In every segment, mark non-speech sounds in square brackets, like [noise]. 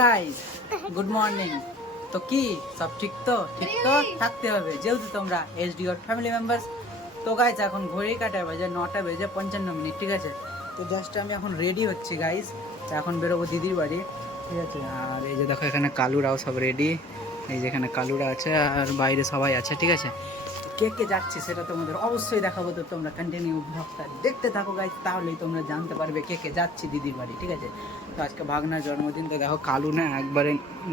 Guys good morning তো কি? সব ঠিক তো? ঠিক তো? থাকতে হবে। যেহেতু তোমরা এসডি ওর ফ্যামিলি মেম্বার্স তো গাইস এখন ঘড়ি কাটায় বাজে নটা বেজে পঞ্চান্ন মিনিট ঠিক আছে? তো জাস্ট আমি এখন রেডি হচ্ছি গাইস তো এখন বেরোবো দিদির বাড়ি ঠিক আছে? আর এই যে দেখো এখানে কালুরাও সব রেডি এই যে এখানে কালুরা আছে আর বাইরে সবাই আছে ঠিক আছে? কে কে যাচ্ছে সেটা তোমাদের অবশ্যই দেখাবো। তো তোমরা কন্টিনিউ ব্লগটা দেখতে থাকো গাইস তাহলেই তোমরা জানতে পারবে কে কে যাচ্ছে দিদির বাড়ি, ঠিক আছে? তো আজকে ভাগনার জন্মদিন, তো দেখো কালু না একবারে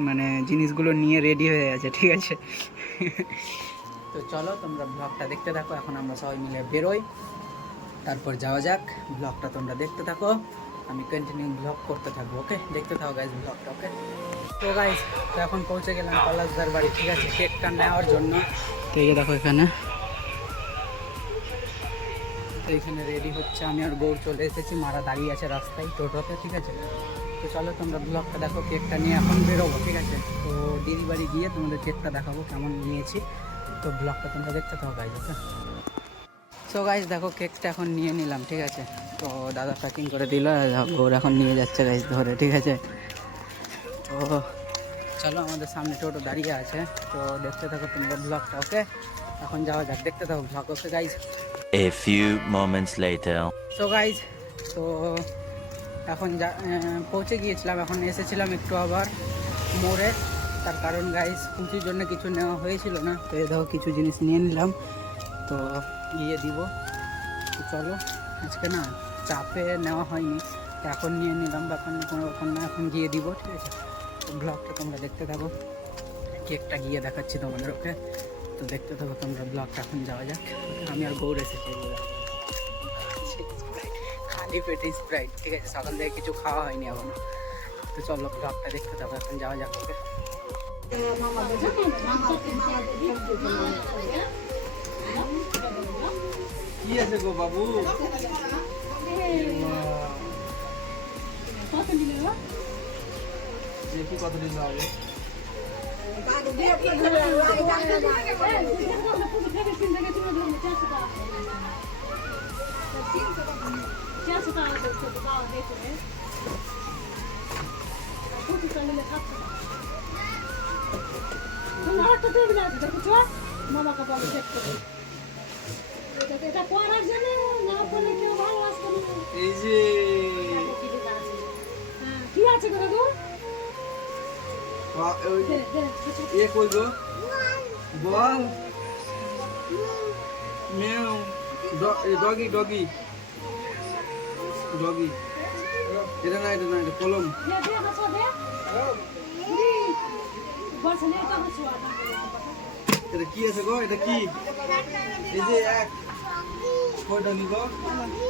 মানে জিনিসগুলো নিয়ে রেডি হয়ে আছে ঠিক আছে? তো চলো তোমরা ব্লগটা দেখতে থাকো, এখন আমরা সবাই মিলে বেরোই। তারপর যাওয়া যাক ব্লগটা তোমরা দেখতে থাকো। আমি কন্টিনিউ ব্লগ করতে থাকব ওকে দেখতে থাকো গাইজ ব্লগটা ওকে তো গাইজ তো এখন পৌঁছে গেলাম পলাশদার বাড়ি, ঠিক আছে? কেকটা নেওয়ার জন্য। তো এই দেখো এখানে। তো এখানে রেডি হচ্ছে আমি আর গৌর চলে এসেছি, মারা দাঁড়িয়ে আছে রাস্তায় টোটোতে, ঠিক আছে? তো চলো তোমরা ব্লগটা দেখো কেকটা নিয়ে এখন বেরোবো, ঠিক আছে? তো দিদি বাড়ি গিয়ে তোমাদের কেকটা দেখাবো কেমন নিয়েছি। তো ব্লগটা তোমরা দেখতে থাকো গাইজ ওকে সো গাইজ দেখো কেকটা এখন নিয়ে নিলাম, ঠিক আছে? তো দাদা প্যাকিং করে দিল ওর এখন নিয়ে যাচ্ছে গাইজ ধরে, ঠিক আছে? তো চলো আমাদের সামনে টোটো দাঁড়িয়ে আছে। তো দেখতে থাকো তোমরা ব্লগটা ওকে? এখন যাওয়া যাক দেখতে থাকো blog okay guys A few moments later. So guys তো এখন যা পৌঁছে গিয়েছিলাম এখন এসেছিলাম একটু আবার মোড়ে। তার কারণ গাইজ পুজোর জন্য কিছু নেওয়া হয়েছিল না তো এ দেখো কিছু জিনিস নিয়ে নিলাম। তো গিয়ে দিব। তো চলো আজকে না চাপে নেওয়া হয়নি তো এখন নিয়ে নিলাম ব্যাপার না কোনো ব্যাপার না এখন গিয়ে দিব ঠিক আছে? তো ব্লগটা তোমরা দেখতে থাকো। কেকটা গিয়ে দেখাচ্ছি তোমাদের ওকে তো দেখতে থাকো তোমরা ব্লগটা এখন যাওয়া যাক। আমি আর গৌর এসেছি। খালি পেটে স্প্রাইট ঠিক আছে? সকাল থেকে কিছু খাওয়া হয়নি এখনও। তো চলো ব্লগটা দেখতে থাকো এখন যাওয়া যাক ওকে। কি আছে গো বাবু? দেখি কত দিন হবে মামাকে বলে চেক করে এটা- পড়ার জন্য না পড়লে কেউ ভালোবাসবে না এই যে কি আছে গো দে, দে, এ কই গো বল। মেও ডগি ডগি। ডগি। এটা না এটা না এটা কলম। এটা কি আছে গো? এটা কি? এই যে এক। Doggy go doggy.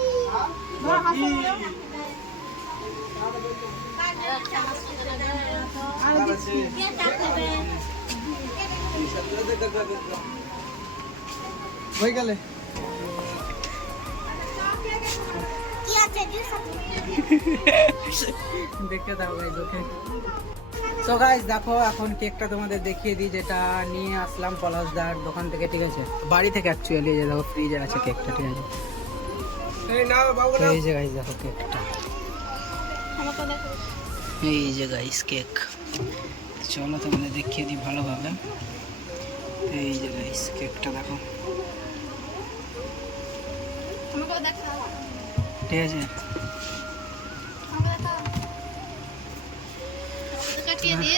হয়ে গেলে। দেখতে থাকো গাইজ ওকে সো গাইজ দেখো এখন কেকটা তোমাদের দেখিয়ে দিই যেটা নিয়ে আসলাম পলাশদার দোকান থেকে ঠিক আছে? বাড়ি থেকে অ্যাকচুয়ালি যে দেখো ফ্রিজে আছে কেকটা ঠিক আছে? এই যে গাইজ দেখো কেকটা এই যে গাইজ কেক চলো তোমাদের দেখিয়ে দিই ভালোভাবে। এই যে গাইজ কেকটা দেখো। ঠিক আছে?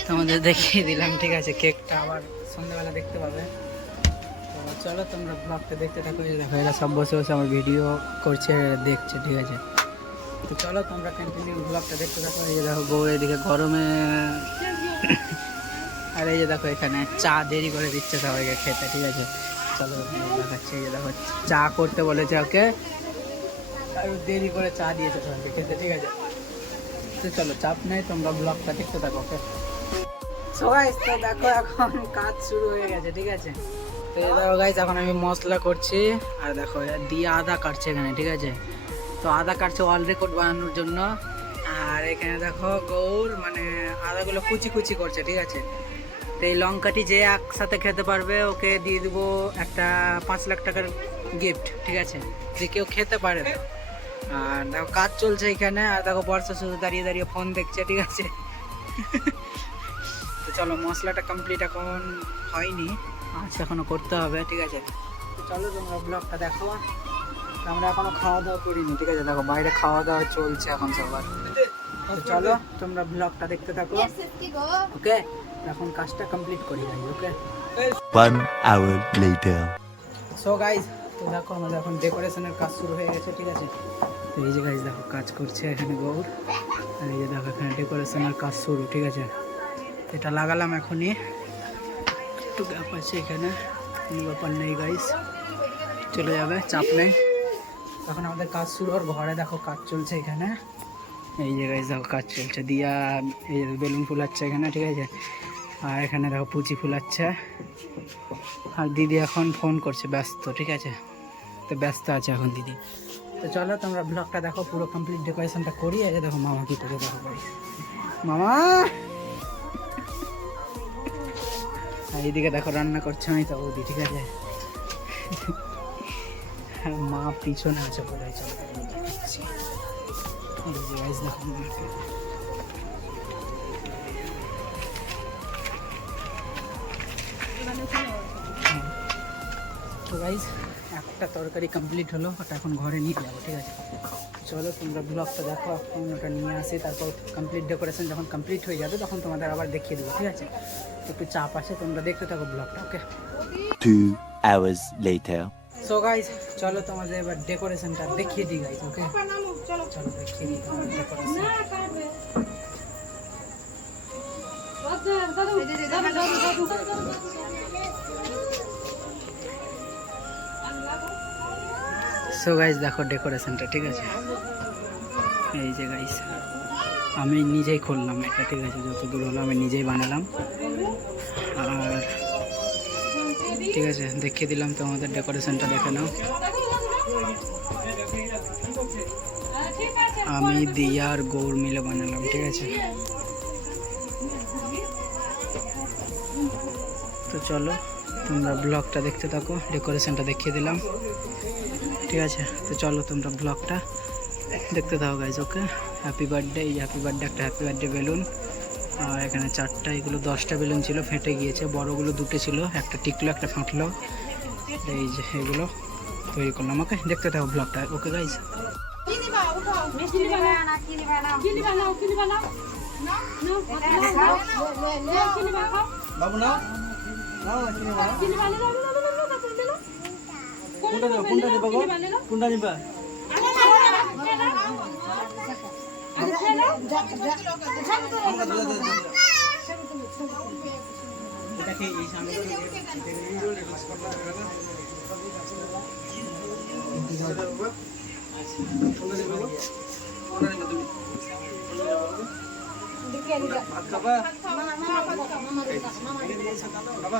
তোমাদের দেখিয়ে দিলাম, ঠিক আছে কেকটা আবার সন্ধ্যাবেলা দেখতে পাবে। চলো তোমরা ব্লগটা দেখতে থাকো। দেখো, এরা সব বসে বসে আমার ভিডিও করছে, দেখছে, ঠিক আছে। চলো তোমরা কন্টিনিউ ব্লগটা দেখতে থাকো। এই যে দেখো বউ এদিকে গরমে [coughs] আর এই যে দেখো এখানে চা দেরি করে দিচ্ছে সবাইকে খেতে, ঠিক আছে? চলো দেখাচ্ছি, এই যে দেখো চা করতে বলেছে ওকে। আর দেরি করে চা দিয়েছে সবাইকে খেতে, ঠিক আছে? চলো চাপ নেই, তোমরা ব্লগটা দেখতে থাকো, ওকে? সবাই দেখো এখন কাজ শুরু হয়ে গেছে, ঠিক আছে? তো গাইজ এখন আমি মশলা করছি। আর দেখো দিয়ে আদা কাটছে এখানে, ঠিক আছে? তো আদা কাটছে অল রেকর্ড বানানোর জন্য। আর এখানে দেখো গৌর মানে আদাগুলো কুচি কুচি করছে, ঠিক আছে? তো এই লঙ্কাটি যে একসাথে খেতে পারবে, ওকে দিয়ে দেবো একটা পাঁচ লাখ টাকার গিফট ঠিক আছে? যে কেউ খেতে পারে আর দেখো কাজ চলছে এখানে, আর দেখো বর্ষা শুধু দাঁড়িয়ে দাঁড়িয়ে ফোন দেখছে, ঠিক আছে? তো চলো, মশলাটা কমপ্লিট এখন হয়নি। আচ্ছা এখনও করতে হবে, ঠিক আছে? তো চলো তোমরা ব্লগটা দেখো। আমরা এখনও খাওয়া দাওয়া করিনি ঠিক আছে? দেখো বাইরে খাওয়া দাওয়া চলছে এখন সবার। চলো তোমরা ব্লগটা দেখতে থাকো ওকে? এখন কাজটা কমপ্লিট করি যাই okay? One hour later. So guys তো দেখো আমাদের এখন ডেকোরেশনের কাজ শুরু হয়ে গেছে ঠিক আছে? তো এই যে গাইজ দেখো কাজ করছে এখানে গৌর আর এই যে দেখো এখানে ডেকোরেশনের কাজ শুরু ঠিক আছে? এটা লাগালাম এখনই। একটু গ্যাপ আছে এখানে কোনো ব্যাপার নেই গাইজ চলে যাবে চাপ নেই। এখন আমাদের কাজ শুরু আর ঘরে দেখো কাজ চলছে এখানে। এই জায়গায় দেখো কাজ চলছে দিয়া এই বেলুন ফুলাচ্ছে এখানে ঠিক আছে? আর এখানে দেখো পুচি ফুলাচ্ছে। আর দিদি এখন ফোন করছে ব্যস্ত ঠিক আছে? তো ব্যস্ত আছে এখন দিদি। তো চলো তোমরা ব্লগটা দেখো পুরো কমপ্লিট ডেকোরেশনটা করি এই দেখো মামা কি করে দেখো মামা! আর এইদিকে দেখো রান্না করছে আমি তো বৌদি ঠিক আছে? আর মা পিছনে আছে বলে দেখো। হ্যাঁ। তো একটা তরকারি কমপ্লিট হলো, ওটা এখন ঘরে নিয়ে যাব, ঠিক আছে চলো, তোমরা ব্লগটা দেখো, এখন ওটা নিয়ে আসি, তারপর কমপ্লিট ডেকোরেশন যখন কমপ্লিট হয়ে যাবে, তখন তোমাদের আবার দেখিয়ে দেবো, ঠিক আছে একটু চাপ আছে, তোমরা দেখতে থাকো ব্লগটা okay Two hours later. So guys চলো তোমাদের এবার ডেকোরেশনটা দেখিয়ে দিই গাইজ ওকে চলো সো গাইজ দেখো ডেকোরেশনটা ঠিক আছে? এই যে গাইজ আমি নিজেই খুললাম এটা ঠিক আছে? যত দূর হলো আমি নিজেই বানালাম। আর ঠিক আছে, দেখিয়ে দিলাম তোমাদের ডেকোরেশনটা দেখে নাও। আমি দিয়া আর গৌর মিলে বানালাম, ঠিক আছে? তো চলো, তোমরা ব্লগটা দেখতে থাকো ডেকোরেশনটা দেখিয়ে দিলাম। ঠিক আছে, তো চলো তোমরা ব্লগটা দেখতে থাকো গাইজ ওকে হ্যাপি বার্থডে এই হ্যাপি বার্থডে একটা হ্যাপি বার্থডে বেলুন আর এখানে চারটা এগুলো দশটা বেলুন ছিল ফেটে গিয়েছে বড়গুলো দুটো ছিল একটা টিকলো একটা ফাঁকলো এই যে এগুলো তৈরি করলাম ওকে দেখতে থাকো ব্লগটা ওকে গাইজ বানাও না বাবু কোনটা দেবো কোনটা কোনটা নিবা কোনটা কোনটা কোনটা নিবা তুমি ভাত খাবা খাবা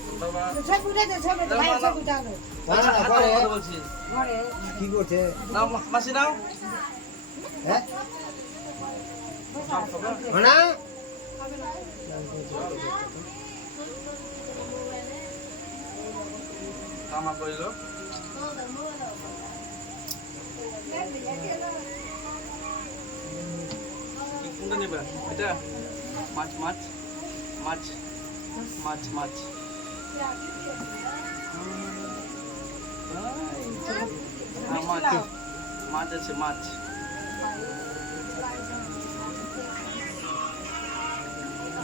বাবু বাবা না না পরে কথা বলছি কি করছে নাও মা- মাসি নাও হ্যাঁ নাও খাবা না কামা কইলো কোনটা নিবা এটা মাছ মাছ মাছ মাছ মাছ হ্যাঁ, মাছ আছে মাছ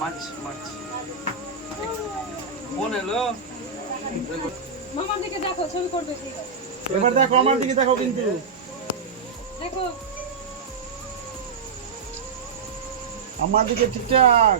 মাছ মাছ এলো মামার দিকে দেখো ছবি করবে এবার দেখো, আমার দিকে দেখো কিন্তু। দেখো আমার দিকে ঠিকঠাক।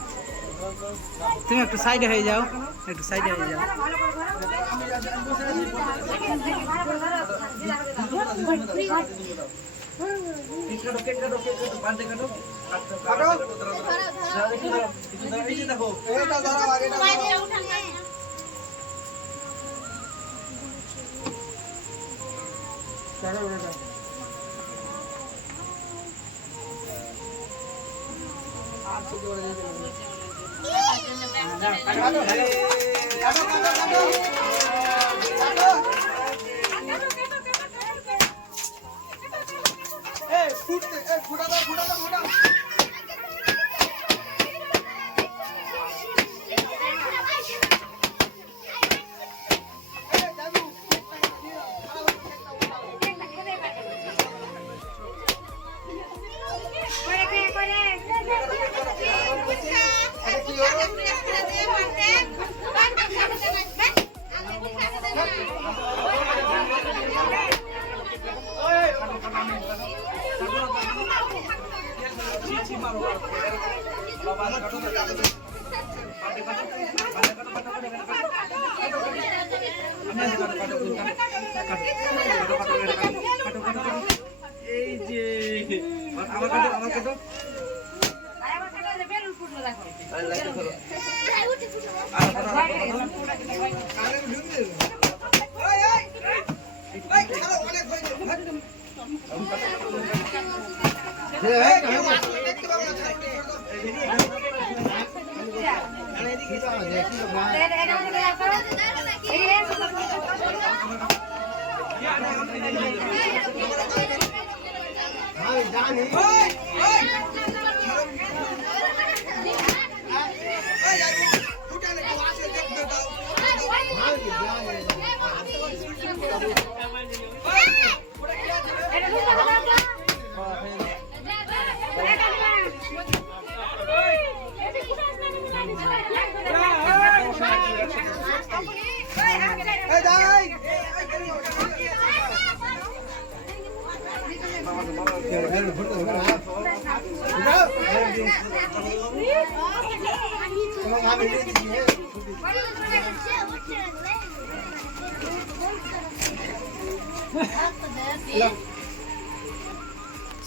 তুমি একটু সাইডে হয়ে যাও একটু সাইডে হয়ে যাও। আমি ফুটা [laughs] এই যে আমার কাটো আমার 哎哎。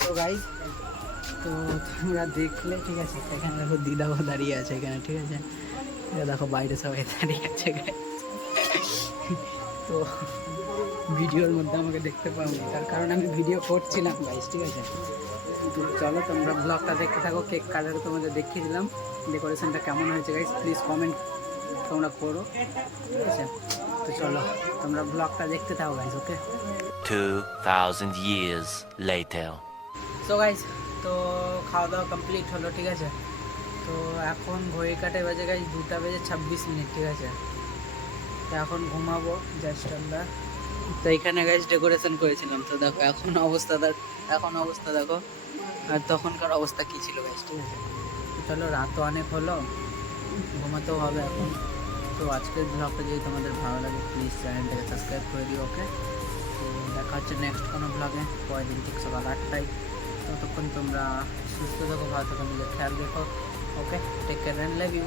তো গাইজ তো তোমরা দেখলে, ঠিক আছে, এখানে দেখো দিদাও দাঁড়িয়ে আছে এখানে, ঠিক আছে দেখো বাইরে সবাই দাঁড়িয়ে আছে। তো ভিডিওর মধ্যে আমাকে দেখতে পাবো তার কারণ আমি ভিডিও করছিলাম গাইজ ঠিক আছে তো চলো তোমরা ব্লগটা দেখতে থাকো কেক কাটার তোমাদের দেখিয়ে দিলাম। ডেকোরেশনটা কেমন হয়েছে গাইজ প্লিজ কমেন্ট তোমরা করো। ঠিক আছে? তো চলো তোমরা ব্লগটা দেখতে থাকো guys okay 2,000 years later. So guys তো খাওয়া দাওয়া কমপ্লিট হলো ঠিক আছে? তো এখন ঘড়ি কাটে বাজে গাইজ দুটা বেজে ছাব্বিশ মিনিট ঠিক আছে? তো এখন ঘুমাবো জাস্ট আমরা। তো এখানে গাইজ ডেকোরেশন করেছিলাম। তো দেখো, এখন অবস্থা এখন অবস্থা দেখো। আর তখনকার অবস্থা কী ছিল গাইজ ঠিক আছে? চলো, রাত অনেক হলো ঘুমাতেও হবে এখন। তো আজকের ব্লগটা যদি তোমাদের ভালো লাগে প্লিজ চ্যানেলটাকে সাবস্ক্রাইব করে দিও ওকে তো দেখা হচ্ছে নেক্সট কোনো ব্লগে পরের দিন ঠিক সকাল আটটায়। ততক্ষণ তোমরা সুস্থ থাকো, ভালো থাকো, নিজের খেয়াল রেখো okay take care and love you